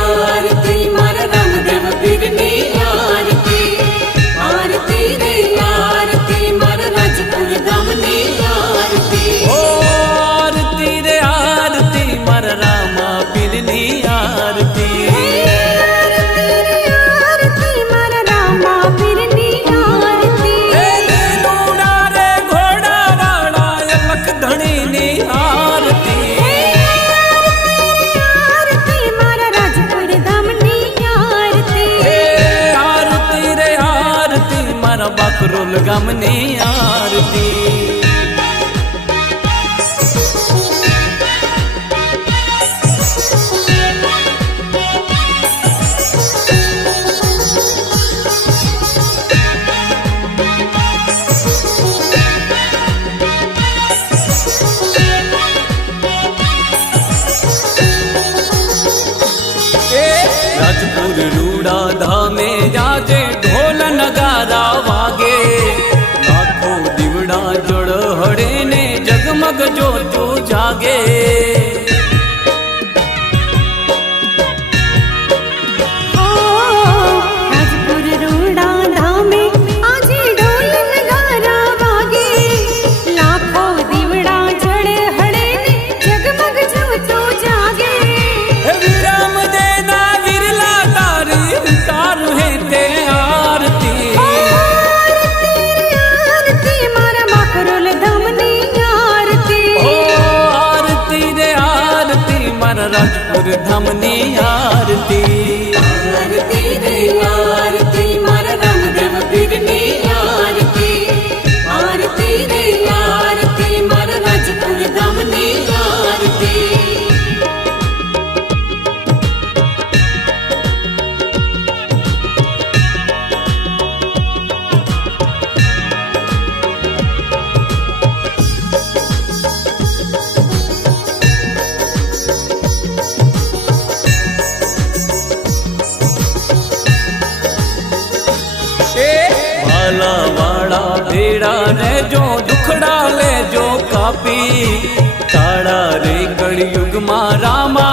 आरती मारा रामदेव पीरनी आरती आरती रे आरती मारा राजपुर धामनी आरती ओ आरती रे आरती मारा रामा पीरनी आरती बाकरोल गामनी आरती राजपुर रूड़ा धामे जाजे ढोल नगारा वागे लाखों दीवड़ा जड़ हड़े ने जगमग जोतो जागे राजपुर धामनी आरती आरती रे आरती मारा रामदेव पीरनी आरती आरती रे आरती मारा राजपुर धामनी आरती वाला भेड़ा रे जो दुखड़ा ले जो कापी काड़ा रे कलयुग मा रामा